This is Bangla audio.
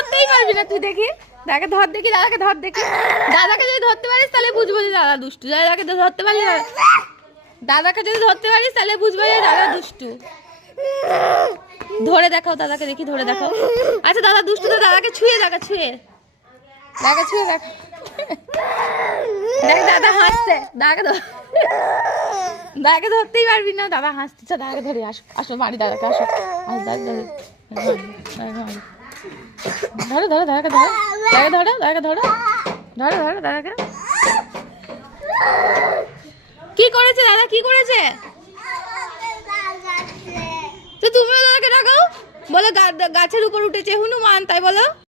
ধরতেই পারবি না তুই। দেখি দাদাকে ধর, দেখি দাদাকে ধর, দেখি দাদাকে যদি ধরতে পারিস তাহলে বুঝবো যে দাদা দুষ্টু। দাদাকে তো ধরতে পারলি, দাদাকে যদি ধরতে পারিস তাহলে বুঝবো যে দাদা দুষ্টু। ধরে দেখাও দাদাকে, দেখি ধরে দেখাও। আচ্ছা দাদা দুষ্টু তো, দাদাকে ছুঁয়ে দেখা, ছুঁয়ে দাদাকে ছুঁয়ে দেখ। দেখ দাদা হাসছে, দাদাকে ধর। দাদাকে ধরতেই পারবি না, দাদা হাসতেছে। দাদাকে ধরে আসো, আসো মারি দাদাকে, আসো আসো দাদা ধরে ধরো ধরো দাদাকে ধরো, দাদাকে ধরো, দাদাকে ধরো, ধরো ধরো দাদাকে। কি করেছে দাদা, কি করেছে? তো তুমিও দাদাকে ডাকাও, বলো গাছের উপর উঠেছে হনুমান, তাই বলো।